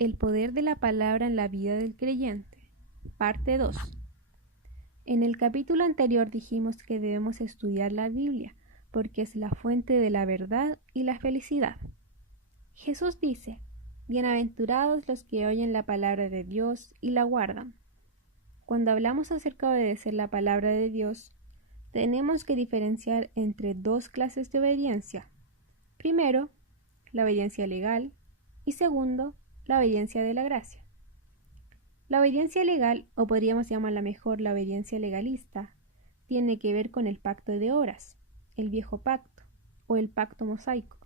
El poder de la palabra en la vida del creyente. Parte 2. En el capítulo anterior dijimos que debemos estudiar la Biblia, porque es la fuente de la verdad y la felicidad. Jesús dice: bienaventurados los que oyen la palabra de Dios y la guardan. Cuando hablamos acerca de obedecer la palabra de Dios, tenemos que diferenciar entre dos clases de obediencia. Primero, la obediencia legal, y segundo, la obediencia de la gracia. La obediencia legal, o podríamos llamarla mejor la obediencia legalista, tiene que ver con el pacto de obras, el viejo pacto o el pacto mosaico.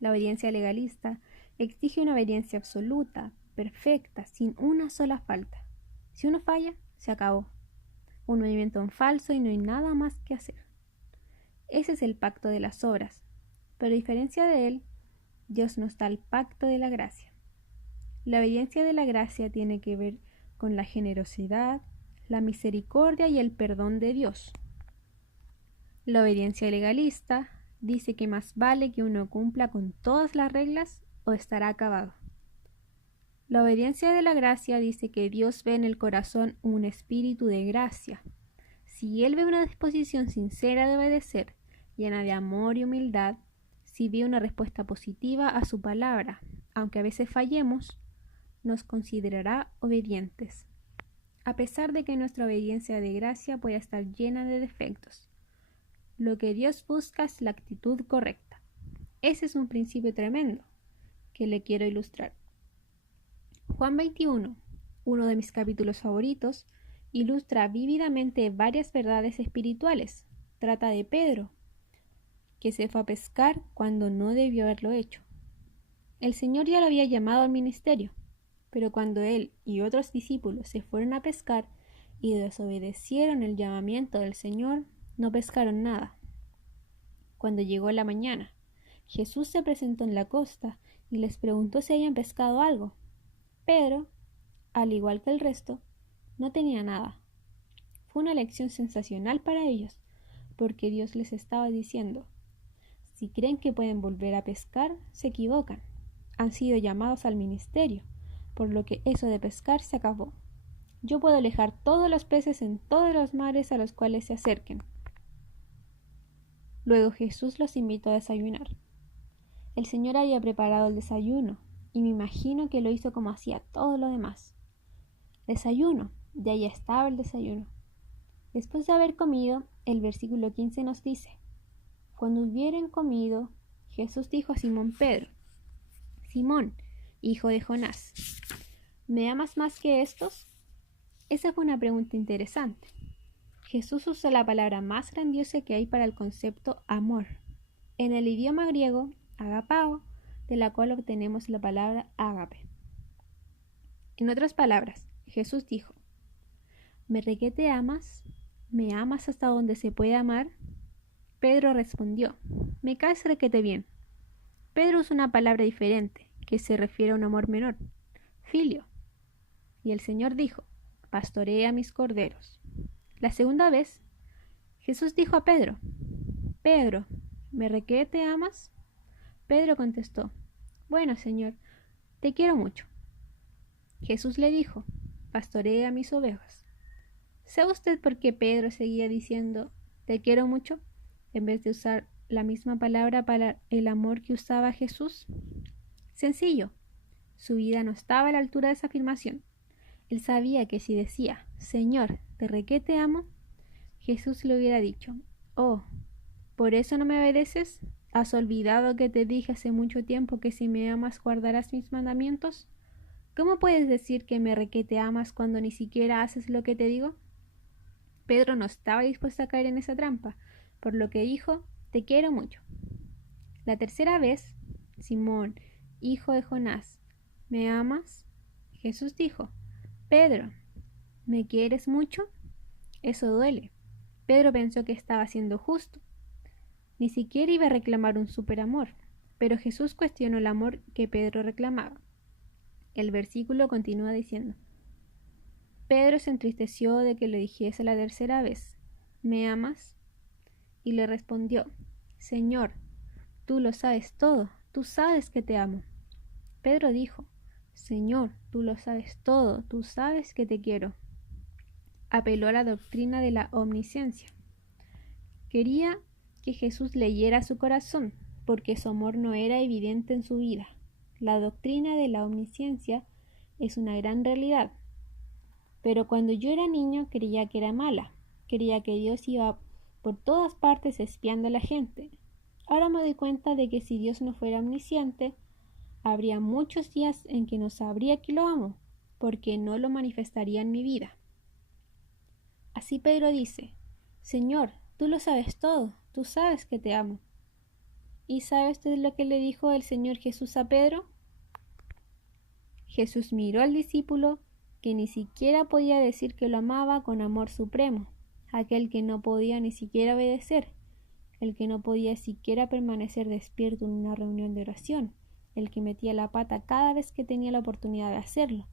La obediencia legalista exige una obediencia absoluta, perfecta, sin una sola falta. Si uno falla, se acabó. Un movimiento en falso y no hay nada más que hacer. Ese es el pacto de las obras, pero a diferencia de él, Dios nos da el pacto de la gracia. La obediencia de la gracia tiene que ver con la generosidad, la misericordia y el perdón de Dios. La obediencia legalista dice que más vale que uno cumpla con todas las reglas o estará acabado. La obediencia de la gracia dice que Dios ve en el corazón un espíritu de gracia. Si Él ve una disposición sincera de obedecer, llena de amor y humildad, si ve una respuesta positiva a su palabra, aunque a veces fallemos, nos considerará obedientes, a pesar de que nuestra obediencia de gracia pueda estar llena de defectos. Lo que Dios busca es la actitud correcta. Ese es un principio tremendo que le quiero ilustrar. Juan 21, uno de mis capítulos favoritos, ilustra vívidamente varias verdades espirituales. Trata de Pedro, que se fue a pescar cuando no debió haberlo hecho. El Señor ya lo había llamado al ministerio, pero cuando él y otros discípulos se fueron a pescar y desobedecieron el llamamiento del Señor, no pescaron nada. Cuando llegó la mañana, Jesús se presentó en la costa y les preguntó si habían pescado algo. Pedro, al igual que el resto, no tenía nada. Fue una lección sensacional para ellos, porque Dios les estaba diciendo: si creen que pueden volver a pescar, se equivocan. Han sido llamados al ministerio, por lo que eso de pescar se acabó. Yo puedo alejar todos los peces en todos los mares a los cuales se acerquen. Luego Jesús los invitó a desayunar. El Señor había preparado el desayuno, y me imagino que lo hizo como hacía todo lo demás. Desayuno, y ahí estaba el desayuno. Después de haber comido, el versículo 15 nos dice: cuando hubieren comido, Jesús dijo a Simón Pedro: Simón, hijo de Jonás, ¿me amas más que estos? Esa fue una pregunta interesante. Jesús usó la palabra más grandiosa que hay para el concepto amor. En el idioma griego, agapao, de la cual obtenemos la palabra ágape. En otras palabras, Jesús dijo: ¿me requete amas? ¿Me amas hasta donde se puede amar? Pedro respondió: me caes requete bien. Pedro usa una palabra diferente, que se refiere a un amor menor, filio. Y el Señor dijo: pastorea mis corderos. La segunda vez, Jesús dijo a Pedro: Pedro, ¿me requete amas? Pedro contestó: bueno, Señor, te quiero mucho. Jesús le dijo: pastorea mis ovejas. ¿Sabe usted por qué Pedro seguía diciendo te quiero mucho, en vez de usar la misma palabra para el amor que usaba Jesús? Sencillo, su vida no estaba a la altura de esa afirmación. Él sabía que si decía: Señor, te requete amo, Jesús le hubiera dicho: oh, ¿por eso no me obedeces? ¿Has olvidado que te dije hace mucho tiempo que si me amas guardarás mis mandamientos? ¿Cómo puedes decir que me requete amas cuando ni siquiera haces lo que te digo? Pedro no estaba dispuesto a caer en esa trampa, por lo que dijo: te quiero mucho. La tercera vez, Simón, hijo de Jonás, ¿me amas? Jesús dijo: Pedro, ¿me quieres mucho? Eso duele. Pedro pensó que estaba siendo justo. Ni siquiera iba a reclamar un superamor, pero Jesús cuestionó el amor que Pedro reclamaba. El versículo continúa diciendo: Pedro se entristeció de que le dijese la tercera vez: ¿me amas? Y le respondió: Señor, tú lo sabes todo, tú sabes que te amo. Pedro dijo: Señor, tú lo sabes todo, tú sabes que te quiero. Apeló a la doctrina de la omnisciencia. Quería que Jesús leyera su corazón, porque su amor no era evidente en su vida. La doctrina de la omnisciencia es una gran realidad. Pero cuando yo era niño creía que era mala. Creía que Dios iba por todas partes espiando a la gente. Ahora me doy cuenta de que si Dios no fuera omnisciente, habría muchos días en que no sabría que lo amo, porque no lo manifestaría en mi vida. Así Pedro dice, Señor, tú lo sabes todo, tú sabes que te amo. ¿Y sabe usted lo que le dijo el Señor Jesús a Pedro? Jesús miró al discípulo que ni siquiera podía decir que lo amaba con amor supremo, aquel que no podía ni siquiera obedecer, el que no podía siquiera permanecer despierto en una reunión de oración, el que metía la pata cada vez que tenía la oportunidad de hacerlo,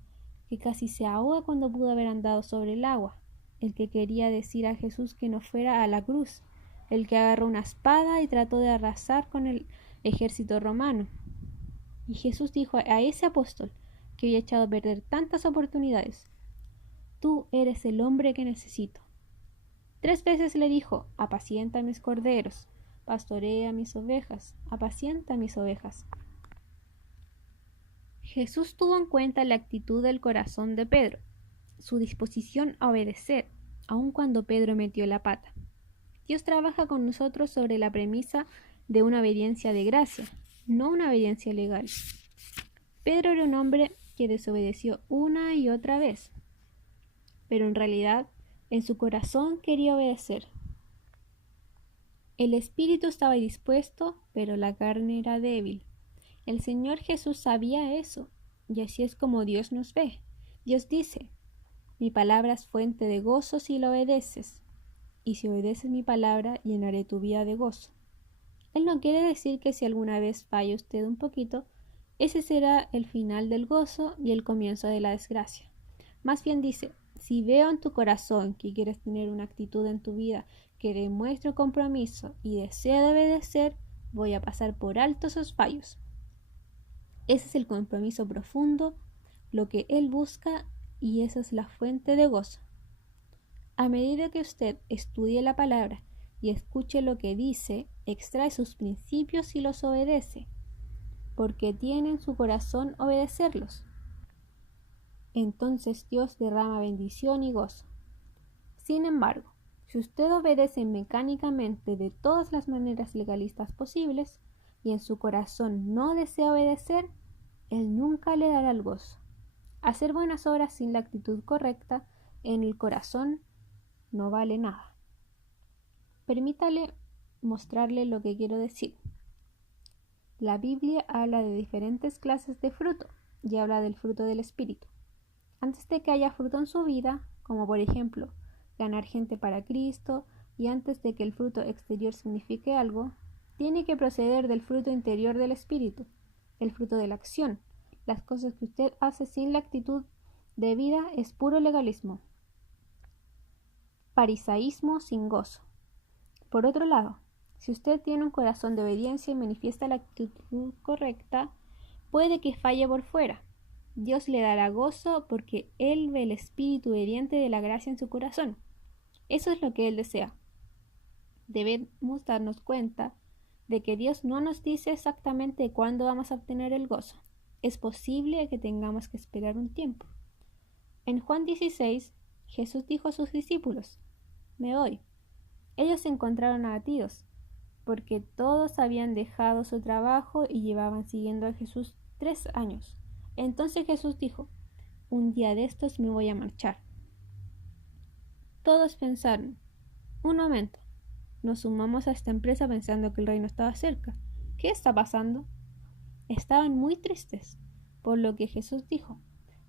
que casi se ahoga cuando pudo haber andado sobre el agua, el que quería decir a Jesús que no fuera a la cruz, el que agarró una espada y trató de arrasar con el ejército romano. Y Jesús dijo a ese apóstol que había echado a perder tantas oportunidades, tú eres el hombre que necesito. 3 veces le dijo, apacienta mis corderos, pastorea mis ovejas, apacienta mis ovejas. Jesús tuvo en cuenta la actitud del corazón de Pedro, su disposición a obedecer, aun cuando Pedro metió la pata. Dios trabaja con nosotros sobre la premisa de una obediencia de gracia, no una obediencia legal. Pedro era un hombre que desobedeció una y otra vez, pero en realidad en su corazón quería obedecer. El espíritu estaba dispuesto, pero la carne era débil. El Señor Jesús sabía eso, y así es como Dios nos ve. Dios dice, mi palabra es fuente de gozo si la obedeces, y si obedeces mi palabra, llenaré tu vida de gozo. Él no quiere decir que si alguna vez falla usted un poquito, ese será el final del gozo y el comienzo de la desgracia. Más bien dice, si veo en tu corazón que quieres tener una actitud en tu vida que demuestre compromiso y deseo de obedecer, voy a pasar por alto esos fallos. Ese es el compromiso profundo, lo que Él busca, y esa es la fuente de gozo. A medida que usted estudie la palabra y escuche lo que dice, extrae sus principios y los obedece, porque tiene en su corazón obedecerlos. Entonces Dios derrama bendición y gozo. Sin embargo, si usted obedece mecánicamente de todas las maneras legalistas posibles y en su corazón no desea obedecer, Él nunca le dará el gozo. Hacer buenas obras sin la actitud correcta en el corazón no vale nada. Permítale mostrarle lo que quiero decir. La Biblia habla de diferentes clases de fruto y habla del fruto del Espíritu. Antes de que haya fruto en su vida, como por ejemplo ganar gente para Cristo, y antes de que el fruto exterior signifique algo, tiene que proceder del fruto interior del Espíritu, el fruto de la acción. Las cosas que usted hace sin la actitud de vida es puro legalismo. Farisaísmo sin gozo. Por otro lado, si usted tiene un corazón de obediencia y manifiesta la actitud correcta, puede que falle por fuera. Dios le dará gozo porque Él ve el espíritu obediente de la gracia en su corazón. Eso es lo que Él desea. Debemos darnos cuenta de que Dios no nos dice exactamente cuándo vamos a obtener el gozo. Es posible que tengamos que esperar un tiempo. En Juan 16, Jesús dijo a sus discípulos, me voy. Ellos se encontraron abatidos, porque todos habían dejado su trabajo y llevaban siguiendo a Jesús 3 años. Entonces Jesús dijo, un día de estos me voy a marchar. Todos pensaron, un momento, nos sumamos a esta empresa pensando que el reino estaba cerca. ¿Qué está pasando? Estaban muy tristes, por lo que Jesús dijo,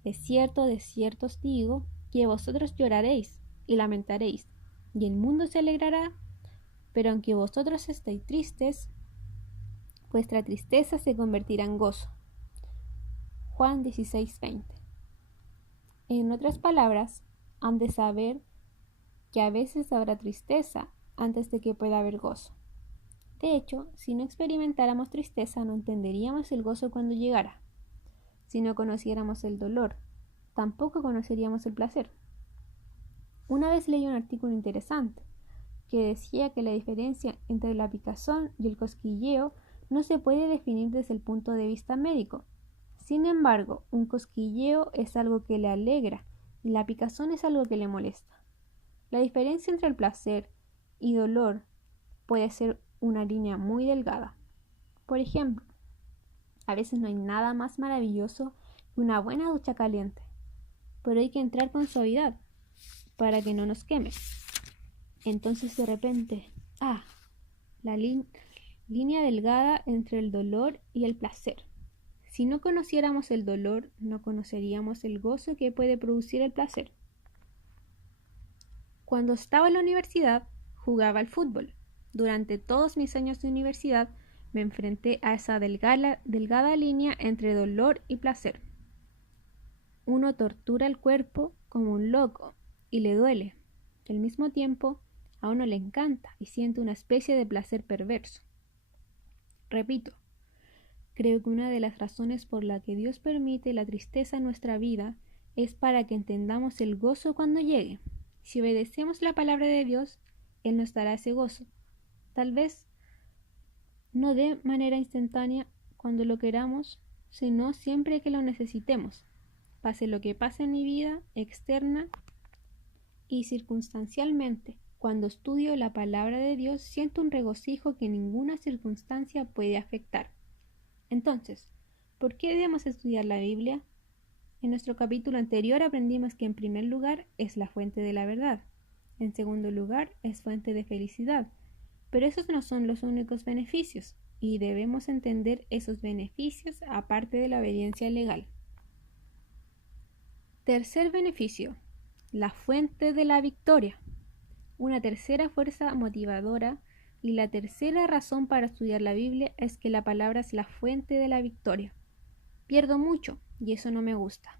de cierto os digo, que vosotros lloraréis y lamentaréis, y el mundo se alegrará, pero aunque vosotros estéis tristes, vuestra tristeza se convertirá en gozo. Juan 16:20. En otras palabras, han de saber que a veces habrá tristeza antes de que pueda haber gozo. De hecho, si no experimentáramos tristeza, no entenderíamos el gozo cuando llegara. Si no conociéramos el dolor, tampoco conoceríamos el placer. Una vez leí un artículo interesante que decía que la diferencia entre la picazón y el cosquilleo no se puede definir desde el punto de vista médico. Sin embargo, un cosquilleo es algo que le alegra y la picazón es algo que le molesta. La diferencia entre el placer y dolor puede ser una línea muy delgada. Por ejemplo, a veces no hay nada más maravilloso que una buena ducha caliente, pero hay que entrar con suavidad para que no nos queme. Entonces de repente, la línea delgada entre el dolor y el placer. Si no conociéramos el dolor, no conoceríamos el gozo que puede producir el placer. Cuando estaba en la universidad, jugaba al fútbol. Durante todos mis años de universidad, me enfrenté a esa delgada línea entre dolor y placer. Uno tortura el cuerpo como un loco y le duele. Al mismo tiempo, a uno le encanta y siente una especie de placer perverso. Repito, creo que una de las razones por la que Dios permite la tristeza en nuestra vida es para que entendamos el gozo cuando llegue. Si obedecemos la palabra de Dios, Él nos dará ese gozo. Tal vez no de manera instantánea cuando lo queramos, sino siempre que lo necesitemos. Pase lo que pase en mi vida externa y circunstancialmente, cuando estudio la palabra de Dios, siento un regocijo que ninguna circunstancia puede afectar. Entonces, ¿por qué debemos estudiar la Biblia? En nuestro capítulo anterior aprendimos que en primer lugar es la fuente de la verdad, en segundo lugar es fuente de felicidad, pero esos no son los únicos beneficios, y debemos entender esos beneficios aparte de la obediencia legal. Tercer beneficio, la fuente de la victoria. Una tercera fuerza motivadora y la tercera razón para estudiar la Biblia es que la palabra es la fuente de la victoria. Pierdo mucho y eso no me gusta.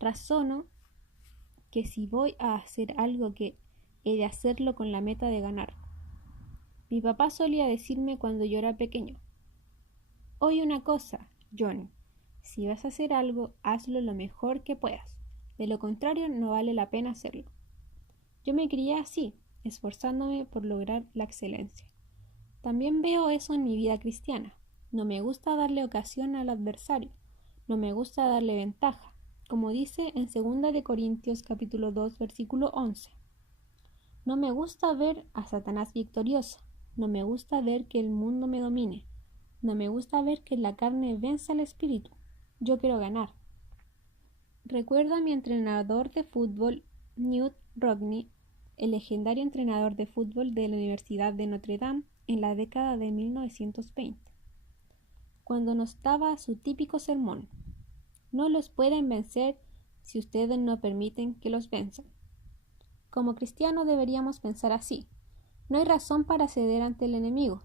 Razono que si voy a hacer algo que he de hacerlo con la meta de ganar. Mi papá solía decirme cuando yo era pequeño: oye una cosa, Johnny, si vas a hacer algo, hazlo lo mejor que puedas. De lo contrario, no vale la pena hacerlo. Yo me crié así, esforzándome por lograr la excelencia. También veo eso en mi vida cristiana. No me gusta darle ocasión al adversario. No me gusta darle ventaja, como dice en 2 de Corintios capítulo 2, versículo 11. No me gusta ver a Satanás victorioso. No me gusta ver que el mundo me domine. No me gusta ver que la carne venza al espíritu. Yo quiero ganar. Recuerdo a mi entrenador de fútbol, Knute Rockne, el legendario entrenador de fútbol de la Universidad de Notre Dame en la década de 1920, cuando nos daba su típico sermón: no los pueden vencer si ustedes no permiten que los venzan. Como cristianos deberíamos pensar así: no hay razón para ceder ante el enemigo,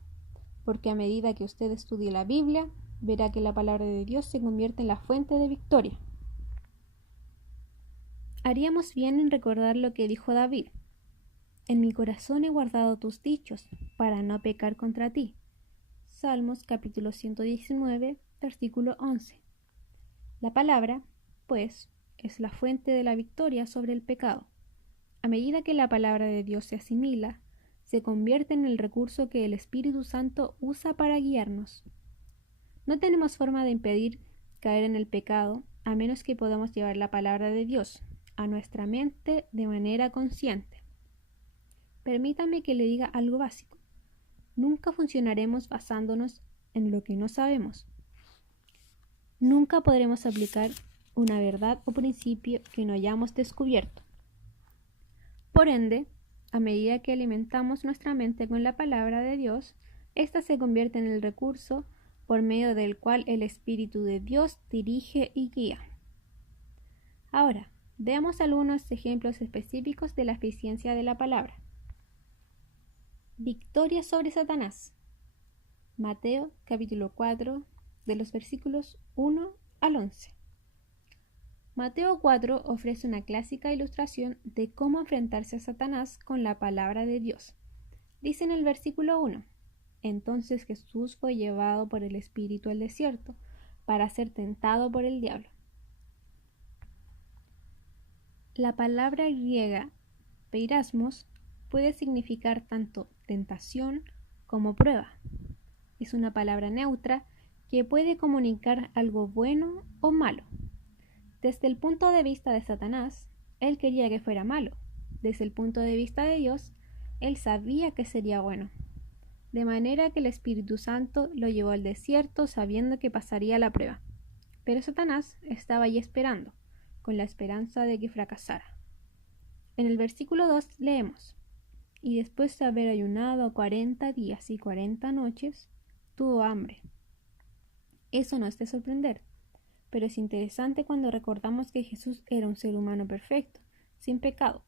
porque a medida que usted estudie la Biblia, verá que la palabra de Dios se convierte en la fuente de victoria. Haríamos bien en recordar lo que dijo David: en mi corazón he guardado tus dichos, para no pecar contra ti. Salmos capítulo 119, versículo 11. La palabra, pues, es la fuente de la victoria sobre el pecado. A medida que la palabra de Dios se asimila, se convierte en el recurso que el Espíritu Santo usa para guiarnos. No tenemos forma de impedir caer en el pecado a menos que podamos llevar la palabra de Dios a nuestra mente de manera consciente. Permítame que le diga algo básico. Nunca funcionaremos basándonos en lo que no sabemos. Nunca podremos aplicar una verdad o principio que no hayamos descubierto. Por ende, a medida que alimentamos nuestra mente con la palabra de Dios, ésta se convierte en el recurso por medio del cual el Espíritu de Dios dirige y guía. Ahora, veamos algunos ejemplos específicos de la eficiencia de la palabra. Victoria sobre Satanás. Mateo capítulo 4, de los versículos 1 al 11. Mateo 4 ofrece una clásica ilustración de cómo enfrentarse a Satanás con la palabra de Dios. Dice en el versículo 1: entonces Jesús fue llevado por el Espíritu al desierto para ser tentado por el diablo. La palabra griega peirasmos puede significar tanto tentación como prueba. Es una palabra neutra que puede comunicar algo bueno o malo. Desde el punto de vista de Satanás, él quería que fuera malo. Desde el punto de vista de Dios, él sabía que sería bueno. De manera que el Espíritu Santo lo llevó al desierto sabiendo que pasaría la prueba. Pero Satanás estaba allí esperando, con la esperanza de que fracasara. En el versículo 2 leemos: y después de haber ayunado 40 días y 40 noches, tuvo hambre. Eso no es de sorprender, pero es interesante cuando recordamos que Jesús era un ser humano perfecto, sin pecado.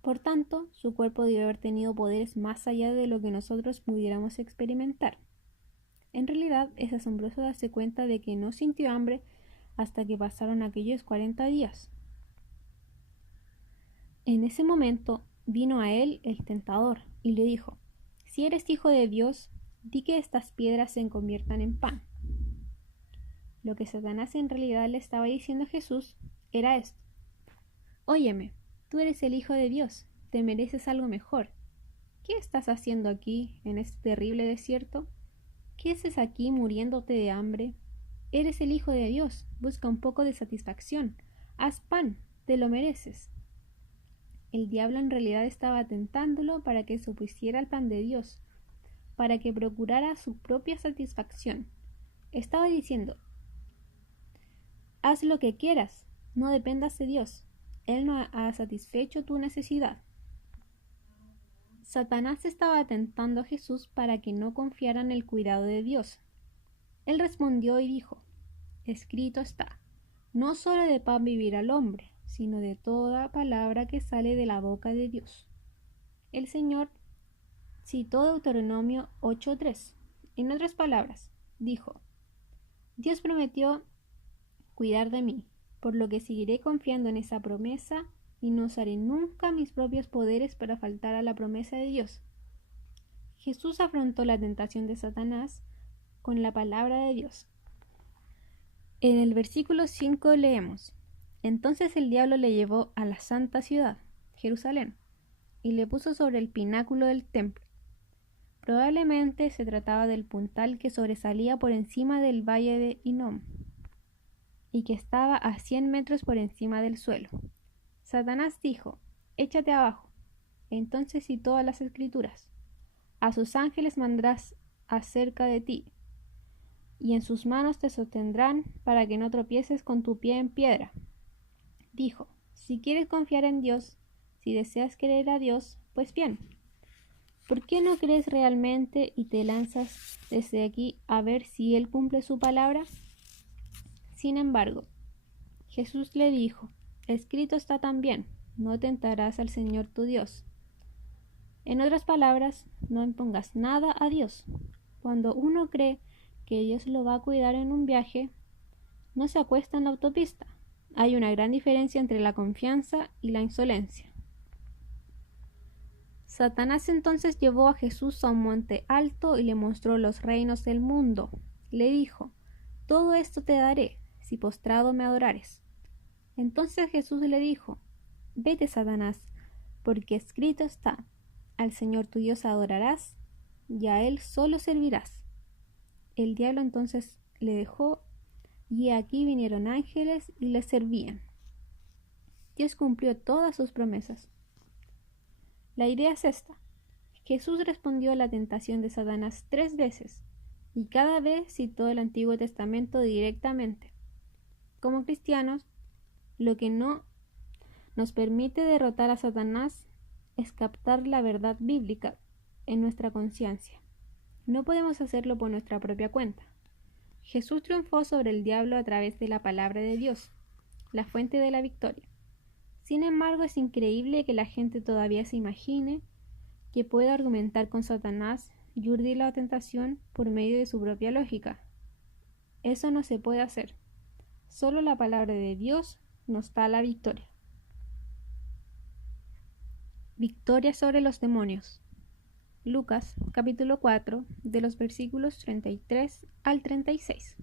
Por tanto, su cuerpo debe haber tenido poderes más allá de lo que nosotros pudiéramos experimentar. En realidad, es asombroso darse cuenta de que no sintió hambre hasta que pasaron aquellos 40 días. En ese momento vino a él el tentador y le dijo: si eres hijo de Dios, di que estas piedras se conviertan en pan. Lo que Satanás en realidad le estaba diciendo a Jesús era esto: óyeme, tú eres el Hijo de Dios, te mereces algo mejor. ¿Qué estás haciendo aquí, en este terrible desierto? ¿Qué haces aquí muriéndote de hambre? Eres el Hijo de Dios, busca un poco de satisfacción. Haz pan, te lo mereces. El diablo en realidad estaba tentándolo para que se opusiera al plan de Dios, para que procurara su propia satisfacción. Estaba diciendo: haz lo que quieras, no dependas de Dios. Él no ha satisfecho tu necesidad. Satanás estaba tentando a Jesús para que no confiara en el cuidado de Dios. Él respondió y dijo: escrito está, no solo de pan vivirá el hombre, sino de toda palabra que sale de la boca de Dios. El Señor citó Deuteronomio 8:3. En otras palabras, dijo: Dios prometió cuidar de mí, por lo que seguiré confiando en esa promesa y no usaré nunca mis propios poderes para faltar a la promesa de Dios. Jesús afrontó la tentación de Satanás con la palabra de Dios. En el versículo 5 leemos: entonces el diablo le llevó a la santa ciudad, Jerusalén, y le puso sobre el pináculo del templo. Probablemente se trataba del puntal que sobresalía por encima del valle de Hinnom y que estaba a 100 metros por encima del suelo. Satanás dijo: échate abajo. Entonces citó a las Escrituras: a sus ángeles mandarás acerca de ti, y en sus manos te sostendrán para que no tropieces con tu pie en piedra. Dijo: si quieres confiar en Dios, si deseas creer a Dios, pues bien. ¿Por qué no crees realmente y te lanzas desde aquí a ver si Él cumple su palabra? Sin embargo, Jesús le dijo: escrito está también, no tentarás al Señor tu Dios. En otras palabras, no impongas nada a Dios. Cuando uno cree que Dios lo va a cuidar en un viaje, no se acuesta en la autopista. Hay una gran diferencia entre la confianza y la insolencia. Satanás entonces llevó a Jesús a un monte alto y le mostró los reinos del mundo. Le dijo: todo esto te daré, si postrado me adorares. Entonces Jesús le dijo: vete, Satanás, porque escrito está: al Señor tu Dios adorarás, y a Él solo servirás. El diablo entonces le dejó, y aquí vinieron ángeles y le servían. Dios cumplió todas sus promesas. La idea es esta: Jesús respondió a la tentación de Satanás 3 veces, y cada vez citó el Antiguo Testamento directamente. Como cristianos, lo que no nos permite derrotar a Satanás es captar la verdad bíblica en nuestra conciencia. No podemos hacerlo por nuestra propia cuenta. Jesús triunfó sobre el diablo a través de la palabra de Dios, la fuente de la victoria. Sin embargo, es increíble que la gente todavía se imagine que puede argumentar con Satanás y urdir la tentación por medio de su propia lógica. Eso no se puede hacer. Solo la palabra de Dios nos da la victoria. Victoria sobre los demonios. Lucas, capítulo 4, de los versículos 33 al 36.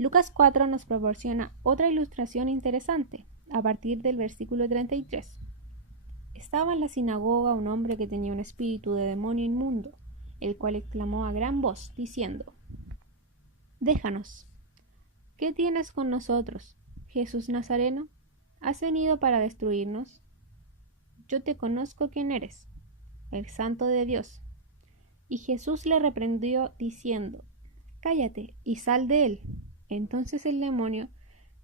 Lucas 4 nos proporciona otra ilustración interesante a partir del versículo 33. Estaba en la sinagoga un hombre que tenía un espíritu de demonio inmundo, el cual exclamó a gran voz, diciendo: «Déjanos. ¿Qué tienes con nosotros, Jesús Nazareno? ¿Has venido para destruirnos? Yo te conozco quién eres, el Santo de Dios». Y Jesús le reprendió diciendo: «Cállate y sal de él». Entonces el demonio,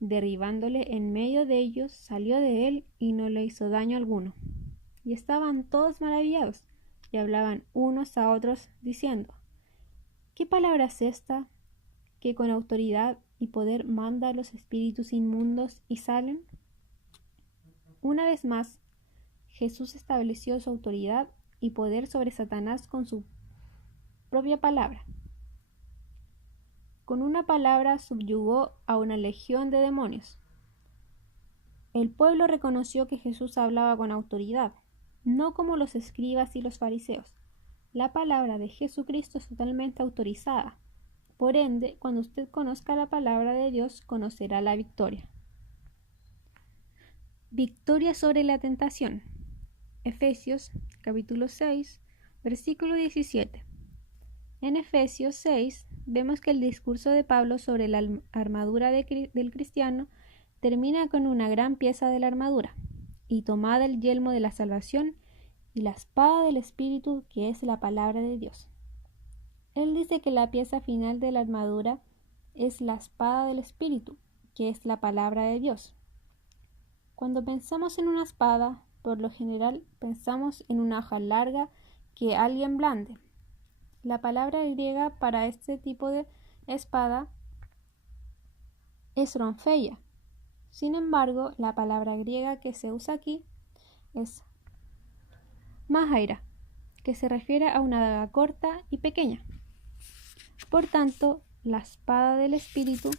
derribándole en medio de ellos, salió de él y no le hizo daño alguno. Y estaban todos maravillados y hablaban unos a otros diciendo: «¿Qué palabra es esta, que con autoridad y poder manda a los espíritus inmundos y salen?». Una vez más, Jesús estableció su autoridad y poder sobre Satanás con su propia palabra. Con una palabra subyugó a una legión de demonios. El pueblo reconoció que Jesús hablaba con autoridad, no como los escribas y los fariseos. La palabra de Jesucristo es totalmente autorizada. Por ende, cuando usted conozca la palabra de Dios, conocerá la victoria. Victoria sobre la tentación. Efesios capítulo 6, versículo 17. En Efesios 6 vemos que el discurso de Pablo sobre la armadura del cristiano termina con una gran pieza de la armadura, y tomada el yelmo de la salvación y la espada del Espíritu, que es la palabra de Dios. Él dice que la pieza final de la armadura es la espada del Espíritu, que es la palabra de Dios. Cuando pensamos en una espada, por lo general pensamos en una hoja larga que alguien blande. La palabra griega para este tipo de espada es ronfeia. Sin embargo, la palabra griega que se usa aquí es mahaira, que se refiere a una daga corta y pequeña. Por tanto, la espada del Espíritu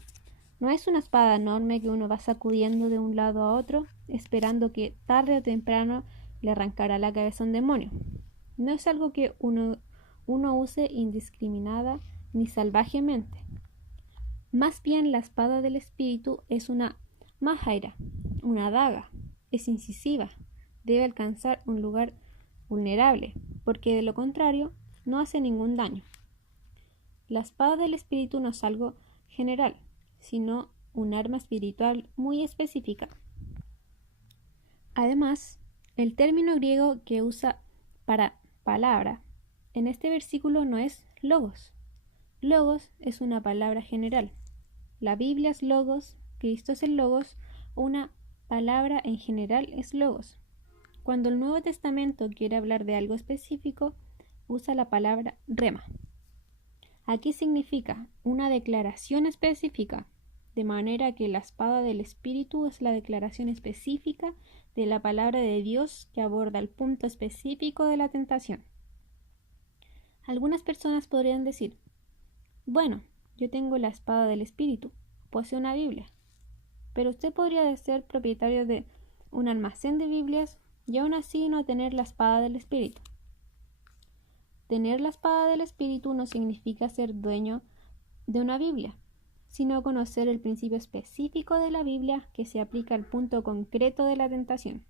no es una espada enorme que uno va sacudiendo de un lado a otro, esperando que tarde o temprano le arrancará la cabeza a un demonio. No es algo que uno use indiscriminada ni salvajemente. Más bien, la espada del Espíritu es una mahaira, una daga. Es incisiva, debe alcanzar un lugar vulnerable, porque de lo contrario no hace ningún daño. La espada del Espíritu no es algo general, sino un arma espiritual muy específica. Además, el término griego que usa para palabra en este versículo no es logos. Logos es una palabra general. La Biblia es logos, Cristo es el logos, una palabra en general es logos. Cuando el Nuevo Testamento quiere hablar de algo específico, usa la palabra rema. Aquí significa una declaración específica, de manera que la espada del Espíritu es la declaración específica de la palabra de Dios que aborda el punto específico de la tentación. Algunas personas podrían decir: bueno, yo tengo la espada del Espíritu, poseo una Biblia, pero usted podría ser propietario de un almacén de Biblias y aún así no tener la espada del Espíritu. Tener la espada del Espíritu no significa ser dueño de una Biblia, sino conocer el principio específico de la Biblia que se aplica al punto concreto de la tentación.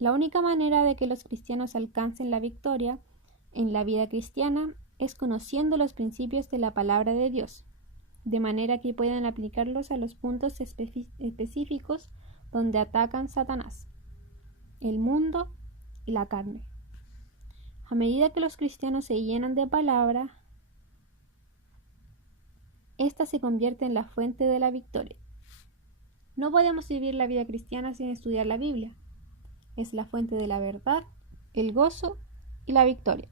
La única manera de que los cristianos alcancen la victoria en la vida cristiana es conociendo los principios de la palabra de Dios, de manera que puedan aplicarlos a los puntos específicos donde atacan Satanás, el mundo y la carne. A medida que los cristianos se llenan de palabra, esta se convierte en la fuente de la victoria. No podemos vivir la vida cristiana sin estudiar la Biblia. Es la fuente de la verdad, el gozo y la victoria.